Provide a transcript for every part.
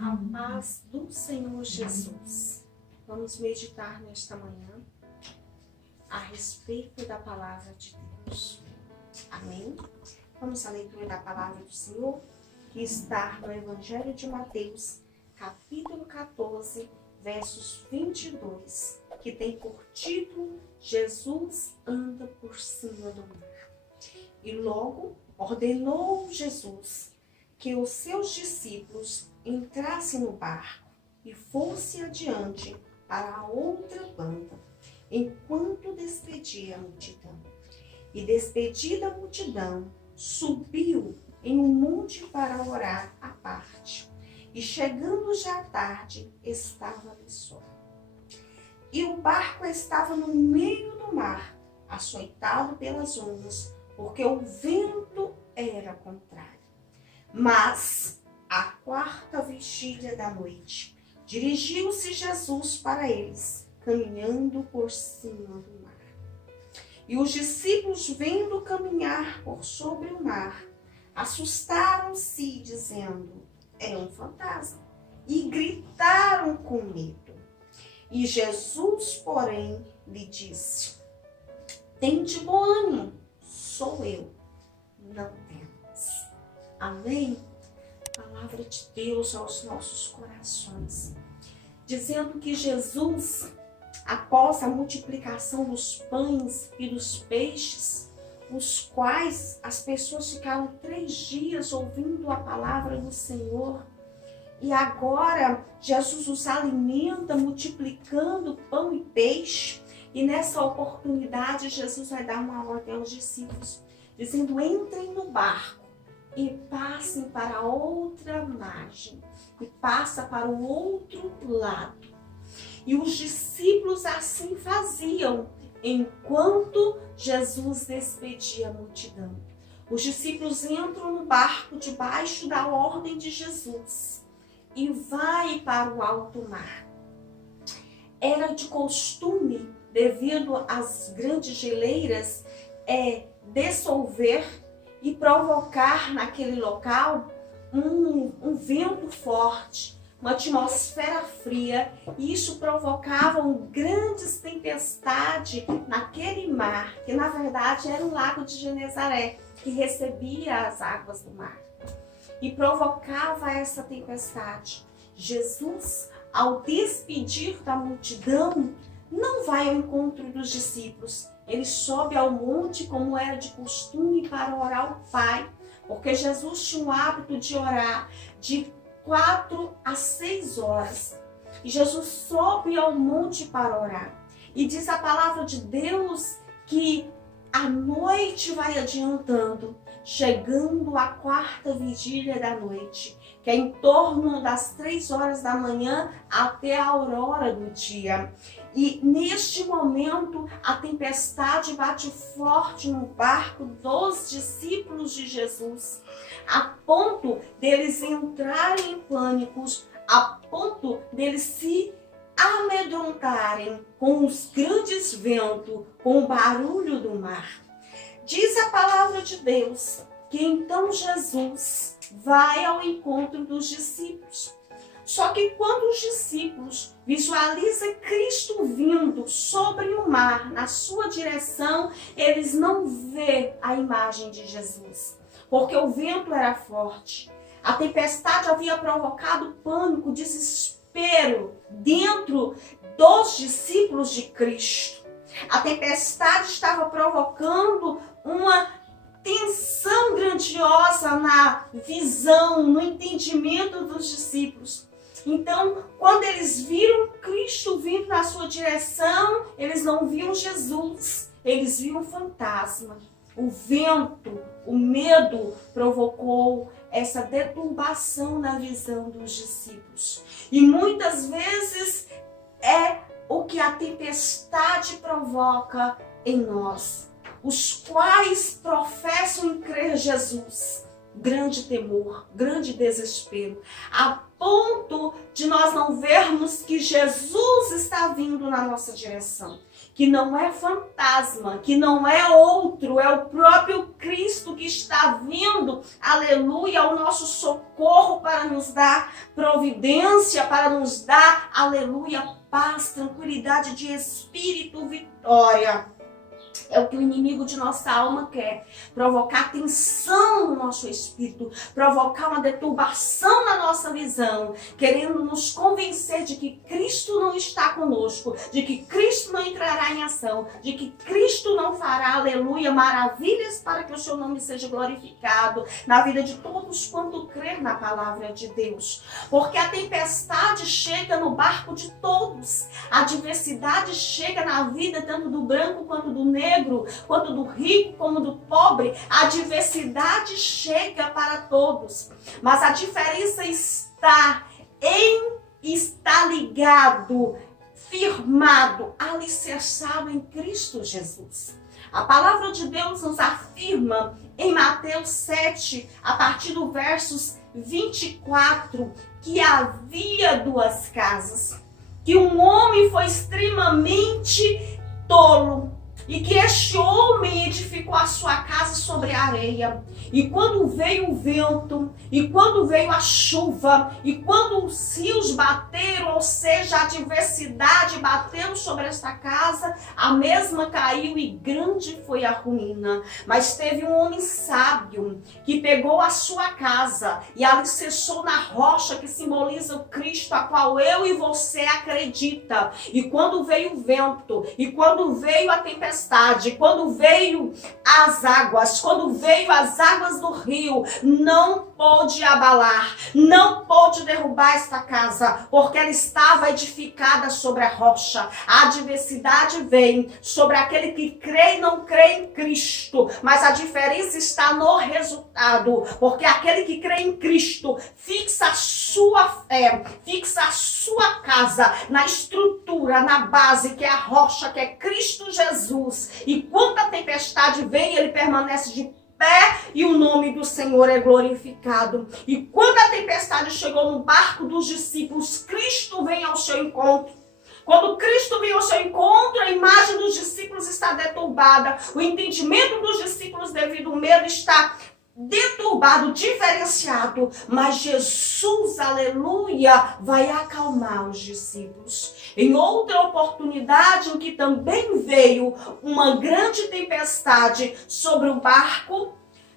A paz do Senhor Jesus. Vamos meditar nesta manhã a respeito da palavra de Deus. Amém? Vamos à leitura da palavra do Senhor, que está no Evangelho de Mateus, capítulo 14, versos 22, que tem por título Jesus anda por cima do mar. E logo ordenou Jesus que os seus discípulos entrassem no barco e fosse adiante para a outra banda, enquanto despedia a multidão. E despedida a multidão, subiu em um monte para orar à parte. E chegando já à tarde, estava ali só. E o barco estava no meio do mar, açoitado pelas ondas, porque o vento era contrário. Mas, à quarta vigília da noite, dirigiu-se Jesus para eles, caminhando por cima do mar. E os discípulos, vendo caminhar por sobre o mar, assustaram-se, dizendo: é um fantasma, e gritaram com medo. E Jesus, porém, lhe disse: tende bom ânimo, sou eu, não temas. Amém? Palavra de Deus aos nossos corações, dizendo que Jesus, após a multiplicação dos pães e dos peixes, os quais as pessoas ficaram 3 dias ouvindo a palavra do Senhor, e agora Jesus os alimenta multiplicando pão e peixe, e nessa oportunidade Jesus vai dar uma ordem aos discípulos, dizendo: entrem no barco e passem para a outra margem, e passa para o outro lado. E os discípulos assim faziam, enquanto Jesus despedia a multidão. Os discípulos entram no barco debaixo da ordem de Jesus e vai para o alto mar. Era de costume, devido às grandes geleiras, dissolver e provocar naquele local um vento forte, uma atmosfera fria, e isso provocava grandes tempestades naquele mar, que na verdade era o lago de Genezaré, que recebia as águas do mar, e provocava essa tempestade. Jesus, ao despedir da multidão, não vai ao encontro dos discípulos. Ele sobe ao monte, como era de costume, para orar ao Pai, porque Jesus tinha o hábito de orar de 4 a 6 horas. E Jesus sobe ao monte para orar. E diz a palavra de Deus que a noite vai adiantando, chegando à quarta vigília da noite, que é em torno das 3 horas da manhã até a aurora do dia. E neste momento a tempestade bate forte no barco dos discípulos de Jesus, a ponto deles entrarem em pânico, a ponto deles se amedrontarem com os grandes ventos, com o barulho do mar. Diz a palavra de Deus que então Jesus vai ao encontro dos discípulos. Só que quando os discípulos visualizam Cristo vindo sobre o mar, na sua direção, eles não vê a imagem de Jesus, porque o vento era forte. A tempestade havia provocado pânico, desespero dentro dos discípulos de Cristo. A tempestade estava provocando uma tensão grandiosa na visão, no entendimento dos discípulos. Então, quando eles viram Cristo vindo na sua direção, eles não viam Jesus, eles viam um fantasma. O vento, o medo provocou essa deturbação na visão dos discípulos. E muitas vezes é o que a tempestade provoca em nós, os quais professam em crer Jesus. Grande temor, grande desespero, a ponto de nós não vermos que Jesus está vindo na nossa direção, que não é fantasma, que não é outro, é o próprio Cristo que está vindo, aleluia, ao nosso socorro para nos dar providência, para nos dar, aleluia, paz, tranquilidade de espírito, vitória. É o que o inimigo de nossa alma quer, provocar tensão no nosso espírito, provocar uma deturbação na nossa visão, querendo nos convencer de que Cristo não está conosco, de que Cristo não entrará em ação, de que Cristo não fará, aleluia, maravilhas para que o seu nome seja glorificado na vida de todos quanto crer na palavra de Deus. Porque a tempestade chega no barco de todos, a adversidade chega na vida tanto do branco quanto do negro, quanto do rico como do pobre, a diversidade chega para todos. Mas a diferença está em estar ligado, firmado, alicerçado em Cristo Jesus. A palavra de Deus nos afirma em Mateus 7, a partir do versos 24, que havia duas casas, que um homem foi extremamente tolo, e que este homem edificou a sua casa sobre a areia. E quando veio o vento, e quando veio a chuva, e quando os rios bateram, ou seja, a adversidade bateu sobre esta casa, a mesma caiu e grande foi a ruína. Mas teve um homem sábio que pegou a sua casa e alicerçou na rocha que simboliza o Cristo, a qual eu e você acredita. E quando veio o vento, e quando veio a tempestade, quando veio as águas do rio, não pôde abalar, não pôde derrubar esta casa, porque ela estava edificada sobre a rocha. A adversidade vem sobre aquele que crê e não crê em Cristo, mas a diferença está no resultado, porque aquele que crê em Cristo fixa a sua fé, fixa a sua casa na estrutura, na base, que é a rocha, que é Cristo Jesus. E quando a tempestade vem, ele permanece de pé e o nome do Senhor é glorificado. E quando a tempestade chegou no barco dos discípulos, Cristo vem ao seu encontro. Quando Cristo vem ao seu encontro, a imagem dos discípulos está deturbada. O entendimento dos discípulos devido ao medo está deturbado, diferenciado, mas Jesus, aleluia, vai acalmar os discípulos. Em outra oportunidade em que também veio uma grande tempestade sobre o barco,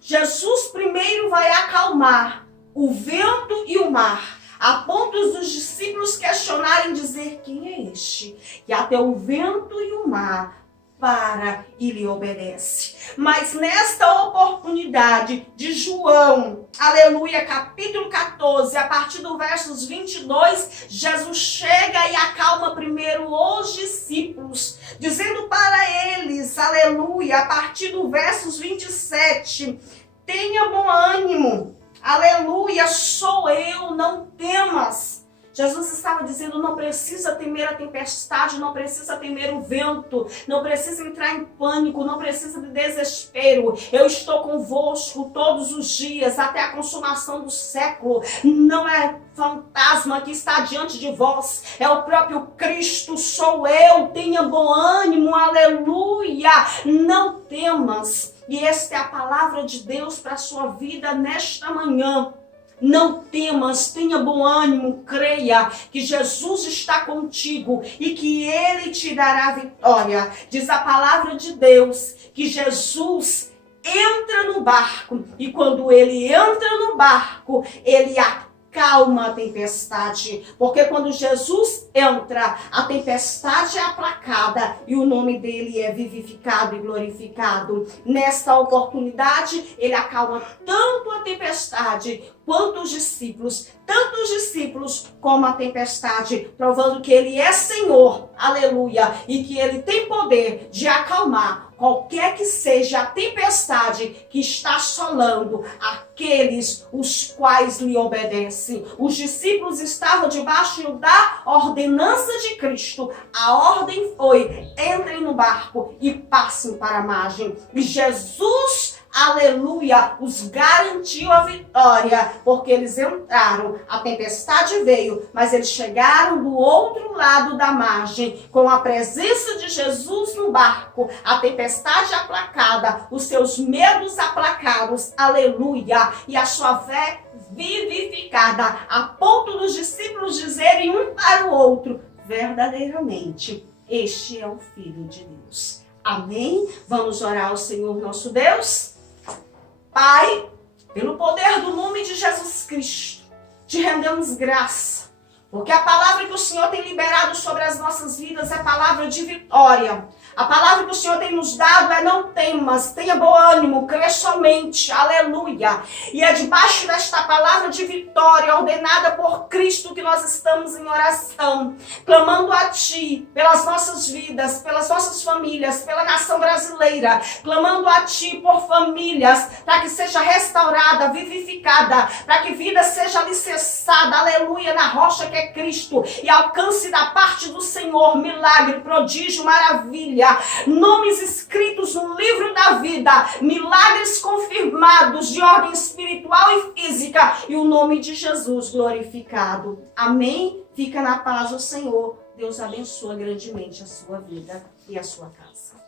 Jesus primeiro vai acalmar o vento e o mar, a ponto dos discípulos questionarem, dizer: quem é este? E até o vento e o mar para e lhe obedece. Mas nesta oportunidade de João, aleluia, capítulo 14, a partir do versos 22, Jesus chega e acalma primeiro os discípulos, dizendo para eles, aleluia, a partir do versos 27, tenha bom ânimo, aleluia, sou eu, não temas. Jesus estava dizendo: não precisa temer a tempestade, não precisa temer o vento, não precisa entrar em pânico, não precisa de desespero. Eu estou convosco todos os dias, até a consumação do século. Não é fantasma que está diante de vós, é o próprio Cristo, sou eu. Tenha bom ânimo, aleluia, não temas. E esta é a palavra de Deus para a sua vida nesta manhã. Não temas, tenha bom ânimo, creia que Jesus está contigo e que Ele te dará vitória. Diz a palavra de Deus que Jesus entra no barco e quando Ele entra no barco, Ele acalma a tempestade, porque quando Jesus entra, a tempestade é aplacada e o nome dele é vivificado e glorificado. Nesta oportunidade, ele acalma tanto a tempestade quanto os discípulos, tanto os discípulos como a tempestade, provando que ele é Senhor, aleluia, e que ele tem poder de acalmar qualquer que seja a tempestade que está assolando aqueles os quais lhe obedecem. Os discípulos estavam debaixo da ordenança de Cristo. A ordem foi: entrem no barco e passem para a margem. E Jesus, aleluia, os garantiu a vitória, porque eles entraram, a tempestade veio, mas eles chegaram do outro lado da margem, com a presença de Jesus no barco, a tempestade aplacada, os seus medos aplacados, aleluia, e a sua fé vivificada, a ponto dos discípulos dizerem um para o outro, verdadeiramente, este é o Filho de Deus. Amém? Vamos orar ao Senhor nosso Deus? Pai, pelo poder do nome de Jesus Cristo, te rendemos graça, porque a palavra que o Senhor tem liberado sobre as nossas vidas é palavra de vitória. A palavra que o Senhor tem nos dado é: não temas, tenha bom ânimo, crê somente, aleluia. E é debaixo desta palavra de vitória, ordenada por Cristo, que nós estamos em oração, clamando a Ti, pelas nossas vidas, pelas nossas famílias, pela nação brasileira, clamando a Ti por famílias, para que seja restaurada, vivificada, para que vida seja alicerçada, aleluia, na rocha que é Cristo, e alcance da parte do Senhor milagre, prodígio, maravilha, nomes escritos no livro da vida, milagres confirmados de ordem espiritual e física, e o nome de Jesus glorificado. Amém? Fica na paz do Senhor. Deus abençoa grandemente a sua vida e a sua casa.